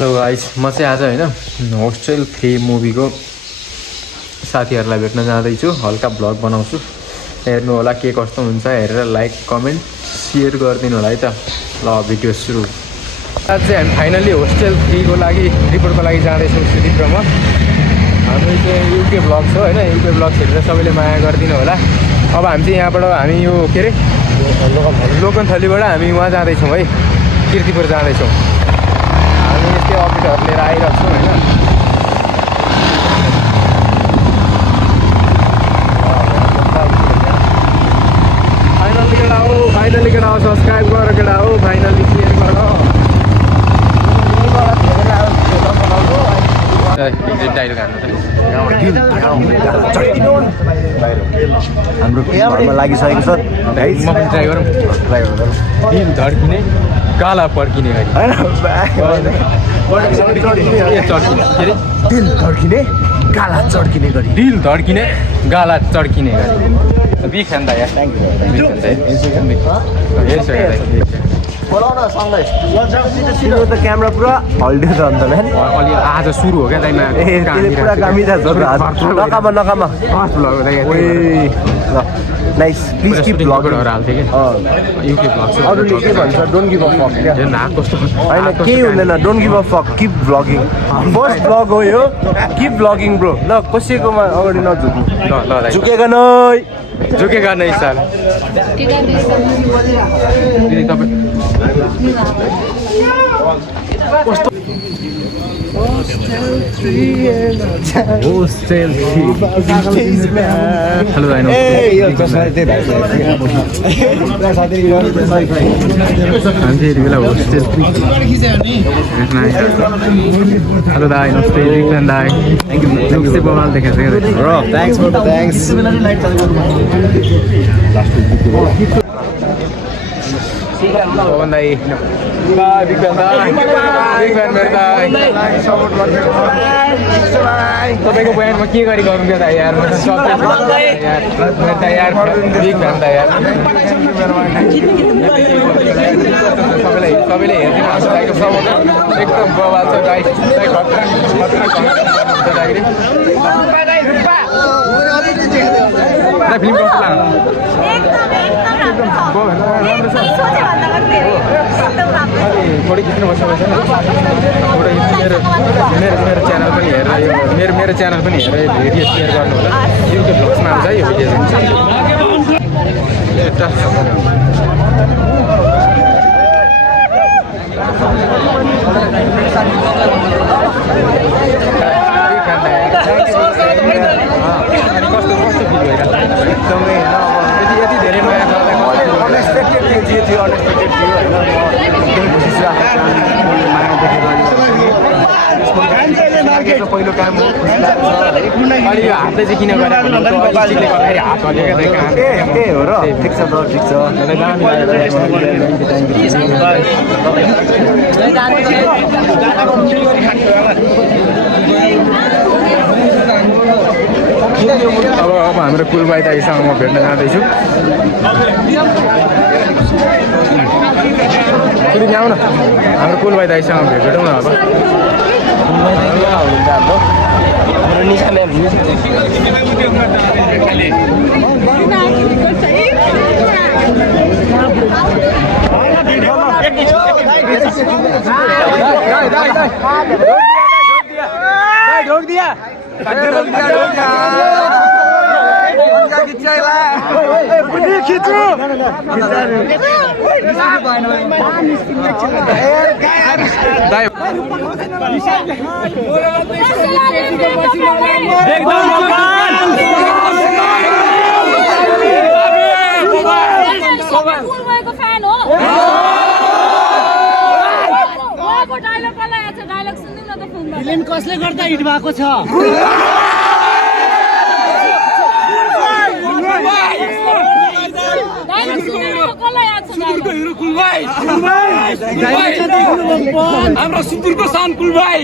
Hello guys, म चाहिँ आज होइन होस्टेल 3 मुभीको साथीहरूलाई भेट्न जाँदैछु। हल्का भ्लग बनाउँछु, हेर्नु होला के कस्तो हुन्छ। हेरेर लाइक कमेन्ट सेयर गरिदिनु होला है त। ल भिडियो सुरु। आज चाहिँ हामी फाइनली होस्टेल 3 को लागि रिपोर्टको लागि जाँदैछौँ सुदिप्रमा। हाम्रो चाहिँ युके भ्लग छ होइन, युके भ्लग हेरेर सबैले माया गरिदिनु होला। अब हामी चाहिँ यहाँबाट हामी यो के अरे लोकनथलीबाट हामी वहाँ जाँदैछौँ है, कीर्तिपुर जाँदैछौँ। हामी यस्तै अपडेटहरू लिएर आइरहेको छौँ होइन। फाइनली केटा हो सब्सक्राइब गर केटा हो, फाइनली सेयर गर। हाम्रो घरमा लागिसकेको छ। म पनि ट्राई गरौँ। दिल धड्किने गाला पड्किने गरी होइन दिल धड्किने गाला चड्किने गरी दिल धड्किने गाला चड्किने गरी। बिग फ्यान त यार, थ्याङ्क यू। बोलाउन सँगै तिम्रो त क्यामेरा पुरा हल्डियो छ अन्त म्यान। अलि आज सुरु हो क्या दाइमा। ए त्यसले पुरा कामिरहेको छ नकामा नकामा। ल नाइस प्लिज किप भ्लगहरू हाल्थेँ कि युके भ्लग चाहिँ अरूले के भन्छ डोन्ट गिभ अ फक क्या हात कस्तो होइन केही हुँदैन। Don't give a fuck keep vlogging. First vlog हो यो, किप भ्लगिङ ब्रो। ल कसैकोमा अगाडि नझुक्नु। ल झुकेको नै झुकेगा नै साल। दिदी तपाईँ होस्टेल हेलो दाइ हेलो दाइ नमस्ते। बिग दाइ थ्याङ्क यू। बवाल देखेको छ bro thanks bro thanks. Pawan दाई बिग फ्यान मेरो दाइ। तपाईँको बयानमा के गरी गरौँ क्या दाइ यार, मेरो दाइ यार बिग फ्यान दाइ यार। सबैले हेरिदिनु हुन्छ दाइको सपोर्ट एकदम बवाल छ दाइ। फिल्म कस्तो लाग्यो? थोरै खिच्नुपर्छ थोरै मेरो च्यानल पनि हेरेर मेरो च्यानल पनि हेरेर भिडियो सेयर गर्नु होला। युट्युब भ्लग्समा आउँछ है यो भिडियो चाहिँ। कस्तो फिल भइरहेको एकदमै यति धेरै माया अनएक्सपेक्टेड थियो जे थियो अनएक्सपेक्टेड थियो होइन। म एकदमै खुसी छु आफ्नो माया देखेर। पहिलो काम हो, खुसी लाग्छ। अहिले यो हातले चाहिँ किन गरेर हात हल्लिएको ए हो र ठिक छ त ठिक छ। अब हाम्रो कुलबाई दाइसँग म भेट्न जाँदैछु। कुलबाई आउन, हाम्रो कुलबाई दाइसँग भेटौँ न। अब ढोक दिया फिल्म कसले गर्दा हिट भएको छ? हाम्रो सुदूरको सान कुलबाई।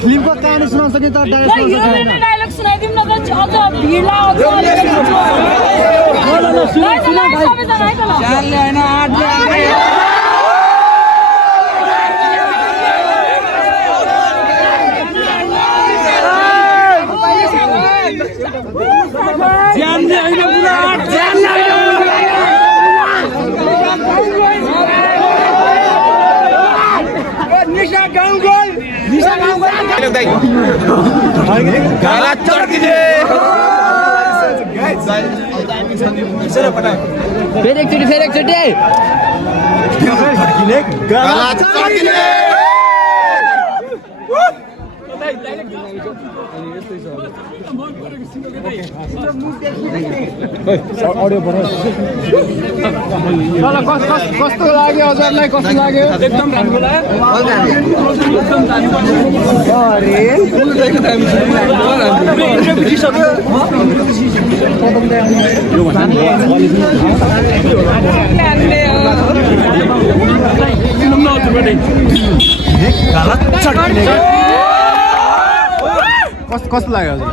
फिल्मको कहानी सुनाउन सक्ने त डाइरेक्ट सुनाइदिउँ न त अझ भिडलाई अझ सबैजना आइकन गाला चड्किने फेरि एकचोटि गाला चड्किने कस्तो लाग्यो हजुरलाई कस्तो लाग्यो एकदम राम्रो कस्तो लाग्यो हजुर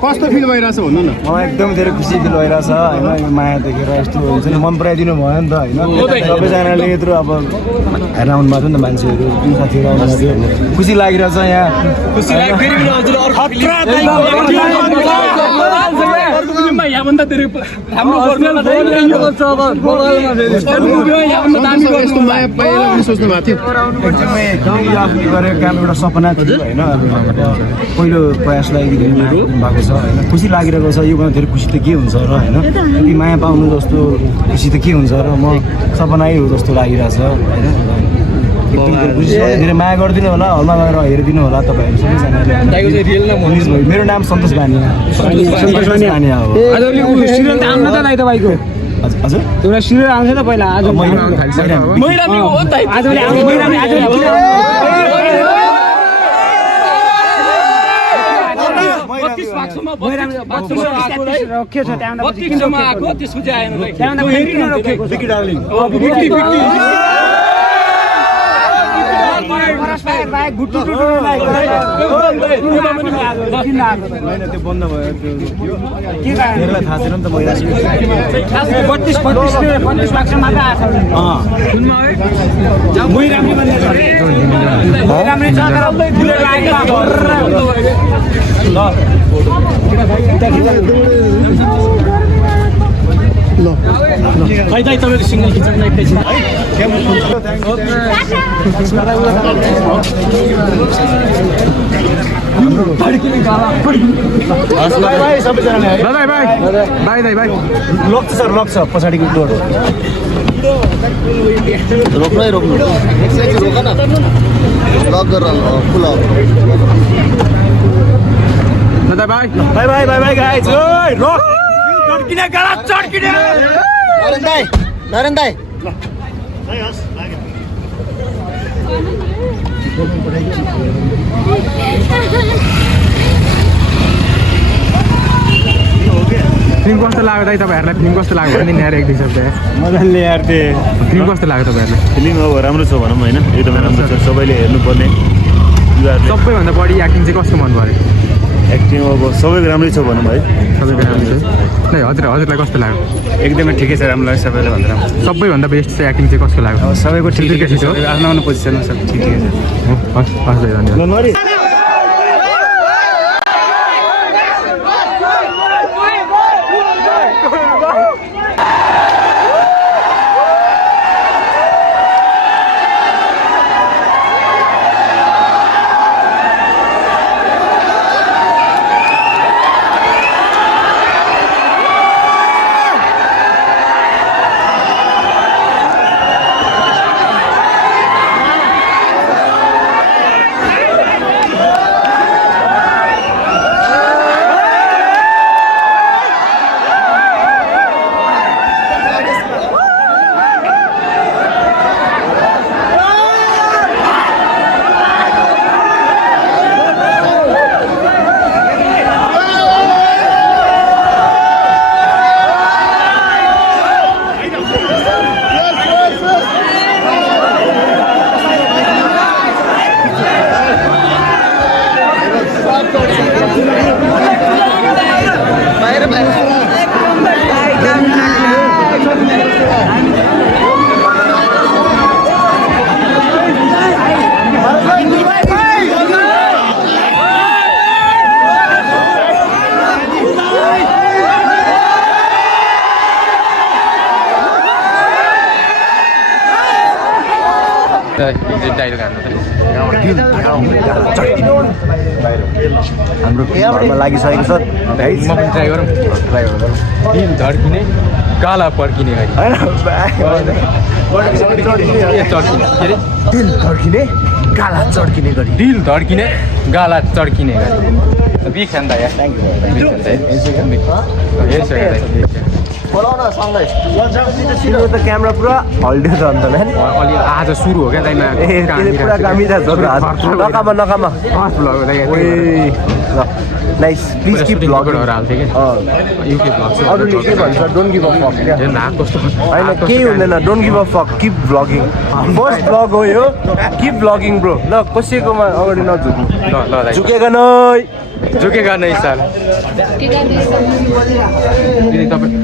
कस्तो फिल भइरहेछ भन्नु न मलाई एकदम धेरै खुसी फिल भइरहेछ होइन यो माया देखेर यस्तो हुन्छ नि मन पराइदिनु भयो नि त होइन सबैजनाले यत्रो अब हेर्न आउनु भएको नि त मान्छेहरू जुन साथीहरू आउनु थियो खुसी लागिरहेछ यहाँ यहाँभन्दा धेरै यस्तो माया पहिला पनि सोच्नु भएको थियो एकदमै आफूले गरेको काम एउटा सपना थियो होइन पहिलो प्रयासलाई भएको छ होइन खुसी लागिरहेको छ यो गर्दा धेरै खुसी त के हुन्छ र होइन यदि माया पाउनु जस्तो खुसी त के हुन्छ र म सपनै हो जस्तो लागिरहेछ होइन एकदम खुसी छ धेरै माया गरिदिनु होला हलमा गएर हेरिदिनु होला तपाईँहरू सबैजनाले मेरो नाम सन्तोष बानिया हो हजुर एउटा सिरियल आउँछ त पहिला आज के छ त्यहाँबाट त्यसपछि आएन त्यो बन्द भयो त्यसलाई थाहा छैन नि त महिला 32 लाख मात्र तपाईँको सिङ्गल खिच्नु एकैछिन लक छ सर लक छ पछाडिको डोर रोक्नु एकछिन रोक न लक गरेर खुला by by by by guys ओइ रक चड्किने गाला चड्किने नरेन दाइ फिल्म कस्तो लाग्यो दाइ तपाईँहरूलाई फिल्म कस्तो लाग्यो भने नि एक दुई शब्द मजाले यार त्यो फिल्म कस्तो लाग्यो तपाईँहरूलाई फिल्म अब राम्रो छ भनौँ होइन एकदमै राम्रो छ सबैले हेर्नुपर्ने सबैभन्दा बढी एक्टिङ चाहिँ कसको मन पऱ्यो एक्टिङ अब सबैको राम्रै छ भनौँ है सबैको राम्रो छ नै हजुरलाई कस्तो लाग्यो एकदमै ठिकै छ राम्रो लाग्यो सबैले भन्दा राम्रो सबैभन्दा बेस्ट चाहिँ एक्टिङ चाहिँ कसको लाग्यो अब सबैको ठिकै छ आफ्नो आफ्नो पोजिसनमा सब ठिकै छ हस् दाइ धन्यवाद डाइरेक्ट हान्नु हाम्रो घरमा लागिसकेको छ गाइस म पनि ट्राई गरौँ दिल धड्किने गाला पर्किने गरी होइन दिल धड्किने गाला चड्किने गरी दिल धड्किने गाला चड्किने गरी बिग फ्यान त यार थ्याङ्क यू तिम्रो त क्यामेरा पुरा हल्डियो छ अन्त म्यान अलि आज सुरु हो क्या दाइमा ए त्यसले पुरा कामिरहेको छ नकामा नकामा फर्स्ट भ्लग हो नाइस प्लिज किप ब्लगिङ हाल्थेँ कि युट्युब भ्लग अरूले के भन्छ डोन्ट गिभ अ फक क्या नाक कस्तो होइन केही हुँदैन don't give a fuck keep blogging first blog हो यो किप ब्लगिङ ब्रो ल कसैकोमा अगाडि नझुक्नु ल ल झुकेको नै झुकेगा नै साल तपाईँ